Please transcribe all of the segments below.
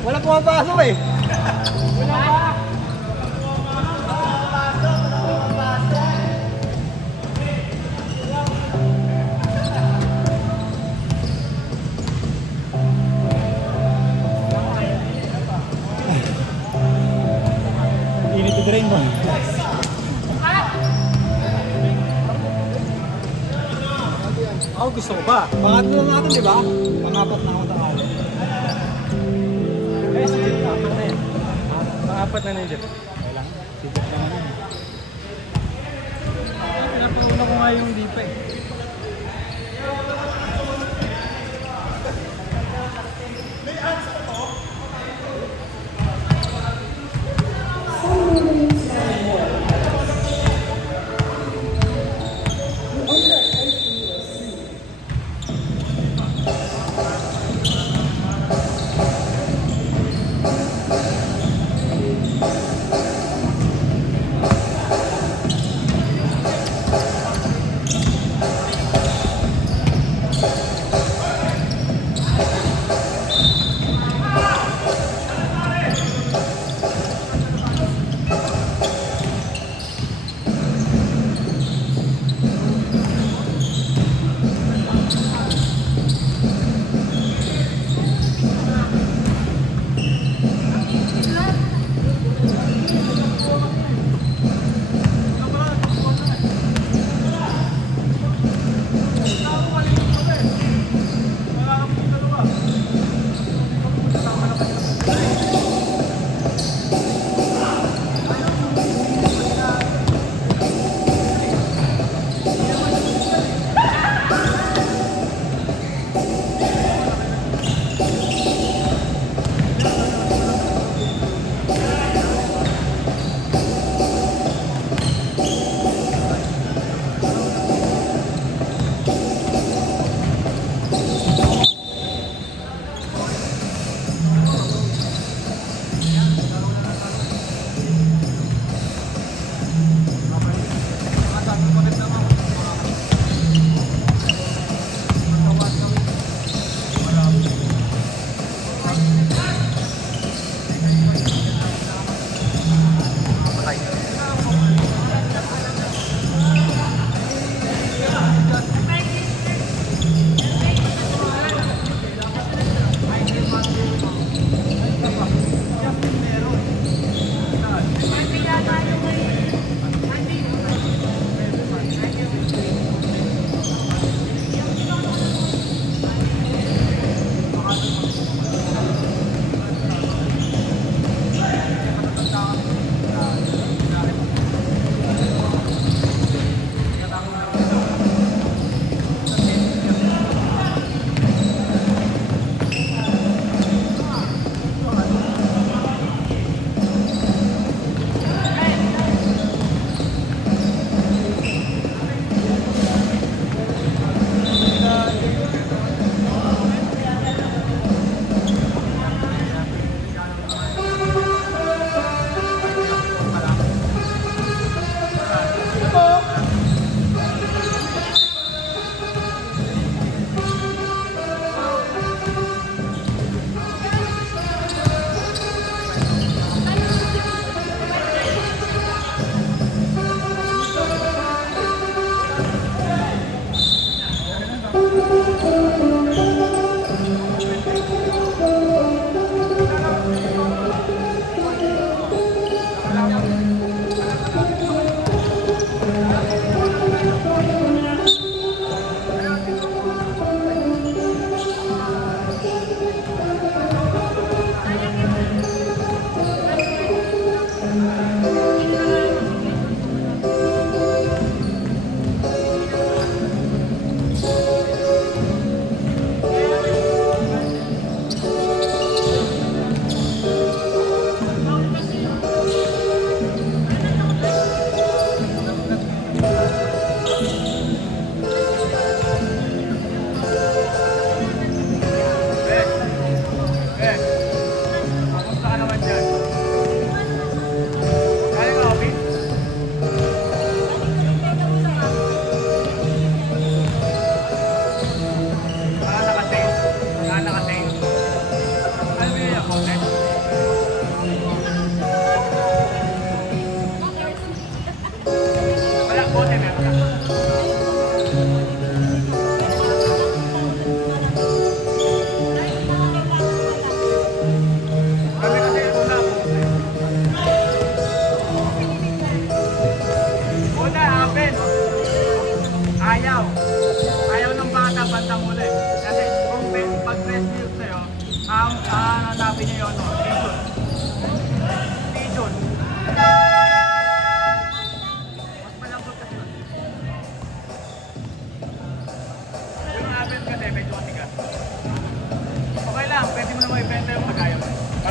Wala pumapasok eh. Wala pa. Init to drain mo. Ako gusto ko pa. Pangatlo na natin, di ba? Pangapat na ako tao. Eh, si Jeff, apat na yan. Pangapat na na yung Jeff. Okay lang. Si Jeff na naman. Pinapauna ko nga yung dipa eh.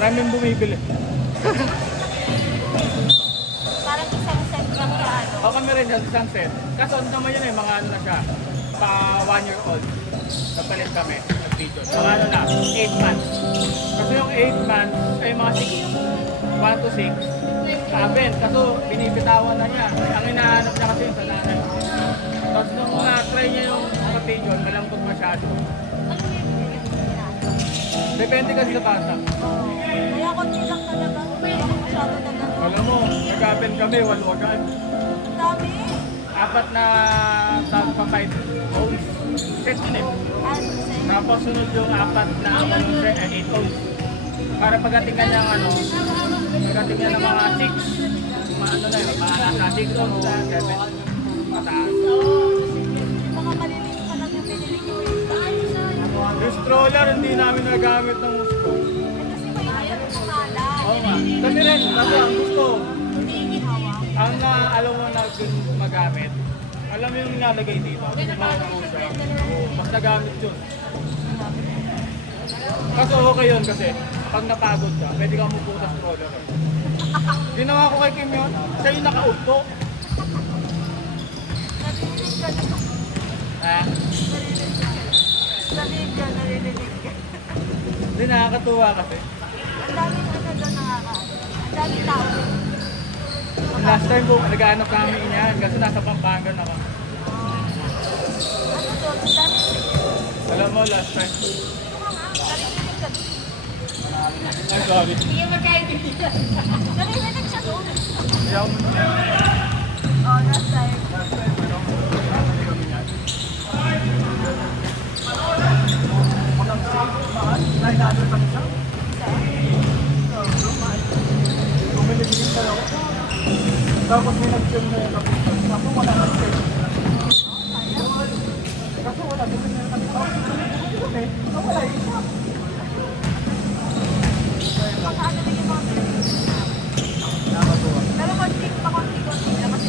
Daming bumibili. Parang isang set lang na ano. O kami rin yan, isang set. Kaso ano naman yun eh, mga ano na siya. Pa 1 year old. Kapalit kami, nag-video. So ano na, 8 months. Kasi yung 8 months, ay mga 6, 1 to 6. Sabi, kaso binibitawan na niya. Ang hinahanap niya kasi yung sa nanay. Tapos nung na-try niya yung pigeon, malambot masyado. Ano yung binigyan mo nila? Depende kasi sa bata. Kaya konti lang talaga. Hindi masyado na gano'n. Alam mo, nag-apen kami, walwagan. Ang dami. 4 na tawag pa 5 ounce. Set nip. Ano sa'yo? Tapos sunod yung 4 na 8 ounce. Para pagdating ka niya ano, pagdating niya ng mga 6. Mga ano na yun, mga nasa 6 ounce na 7. Mataas. Yung mga maliliit pa lang yung binili ko eh. Yung stroller, hindi namin nagamit ng gusto. Kasi may ayaw ng malas. Oo nga. Kami rin, kasi ang gusto. Ginawa. Ang alam mo na magamit, alam mo yung nilalagay dito. Mga pusa. Oo, mas nagamit yun. Kaso okay yun kasi pag napagod ka, pwede kang umupo sa stroller. Ginawa ko kay Kim yun, siya yung nakaupo. Narinig ka na. Ha? Narinig ka. Hindi nakakatuwa kasi. Ang daming ano doon nakakaano. Ang daming tao. Last time po, nag-aanap kami niyan kasi nasa Pampanga na kami. Ano doon? Ang daming Alam mo, last time. narinig ka doon. Ay, sorry. Narinig siya doon. Hindi ako Oh, last time. last time, kami niyan. Walang mahal, 900 pa siya. Bumili din ka lang. Tapos may nag-film na yung kapitan. Ako wala na siya. Kaso wala, bumili na kami. Wala isa. Baka ano din yung mga pinag-iisip namin. Nakakatuwa. Pero konti lang kasi naman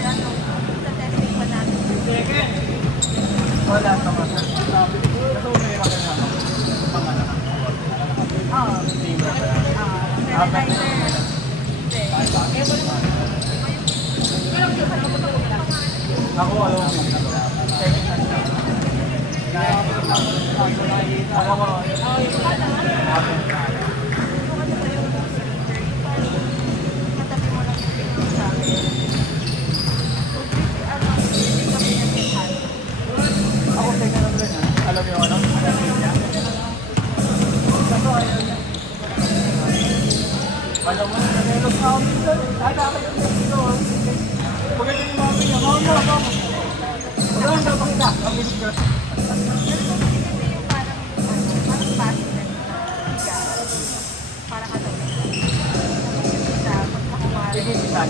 ano, sa testing pa namin. Wala naman. Sabi ko, kasi umira ka na. Pangalan. Oo. Hindi mo na. Sanitizer. Ako, alam mo. Ako, Katabi mo lang yung pinto sa akin. Ano, hindi ka pinagkihan. ako sa inyo lang rin. Alam mo yung ano? Alam niya. Alam mo, nag-elok na ako minsan. Ay, nakakit ko dito. Pagkita ni mami niya, mami mo, mami mo. Wala nang dapat kita. Ang bilis ka. Pero kung hindi yung parang basket na higa, parang ano, sa pagkakumari. Sige, kita.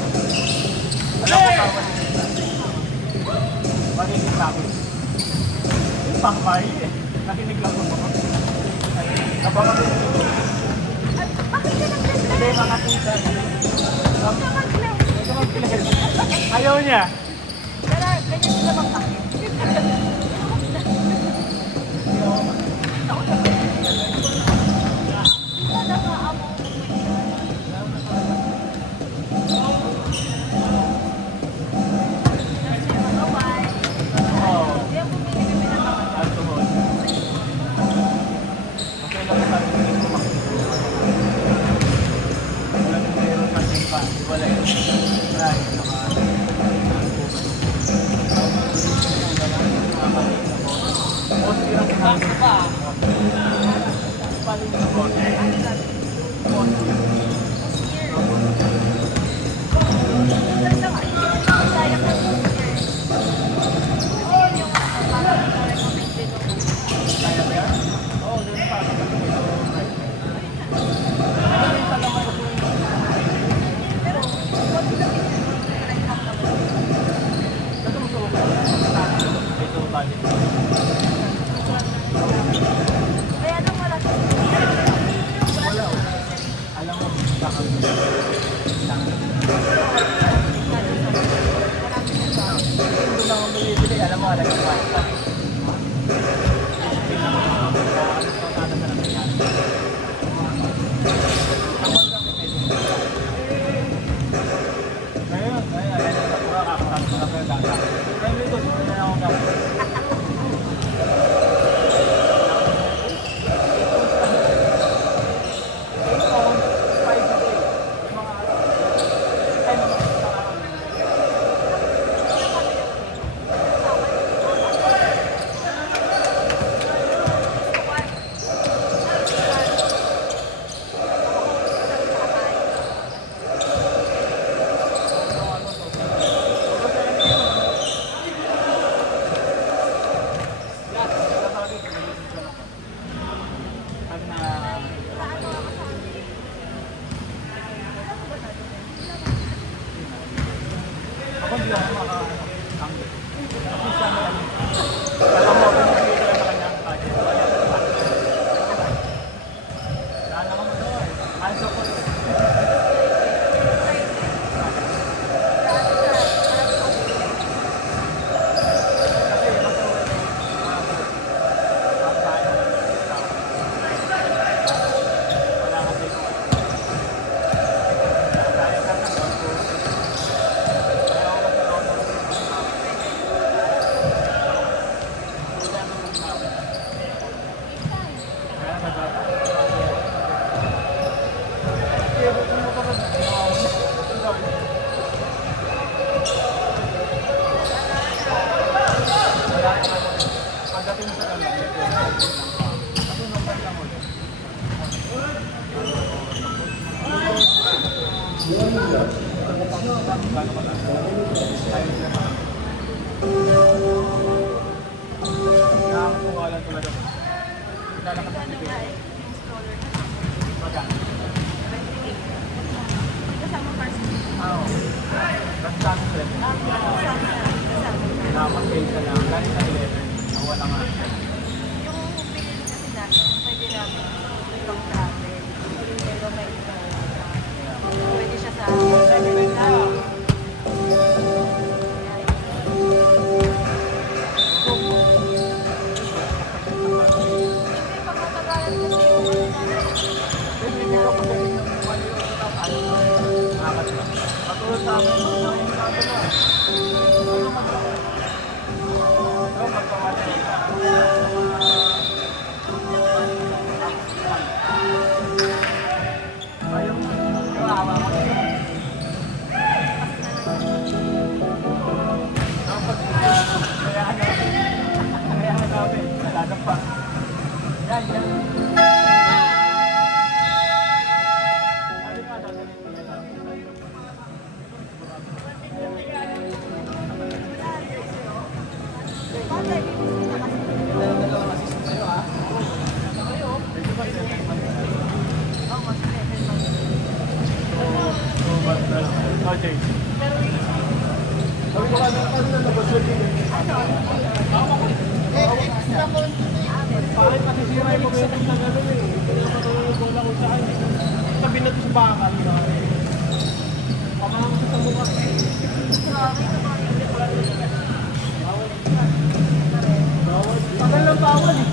Alam ko pa ako. Magiging sabi. Yung pangmay eh. Nakinig lang ko. Abangan ko. Bakit ka nag-bless? Hindi, mga tita. Huwag ka mag-bless. Ayaw niya. Pero ganyan sila magpakit. Oo. Alcohol. Okay lang sa akin. Wala nang meron sa akin pa. Wala yun. Marami na alam mo, baka ito lang ang bumibili. Alam mo, alam mo, pag-sale ka lang. Galing sa 11. Ako wala nga. Yung pinili kasi namin, pwede namin ibang travel. Pero may pwede siya sa Siyempre, pag matagalan kasi yung ano namin, Hindi ko pagaling ng mali yung utang. Apat ka. Patulad sa amin, no? Sa akin sa akin, no? Ano magkawala? Ano magkawala ka? Ayaw mo. Kawawa mo. Kaya hanapin. Nalagang pa. Yan, yan. Ano nga, dadalhin ko yan, ah. bagay, bibisita kasi. Dalawang assistant sa'yo, ah. Medyo ba, 7 months na? Oo, mas 7 months. 2 months na lang. Okay. Sabi ko ano na nabasod din eh. Bakit kasi sira yung momentum ng ano eh. Ito yung matulog ko lang kung saan eh. Tabi na ito sa bakal. Pamama ko sa mukha eh. Bawal. Tagal lang bawal eh.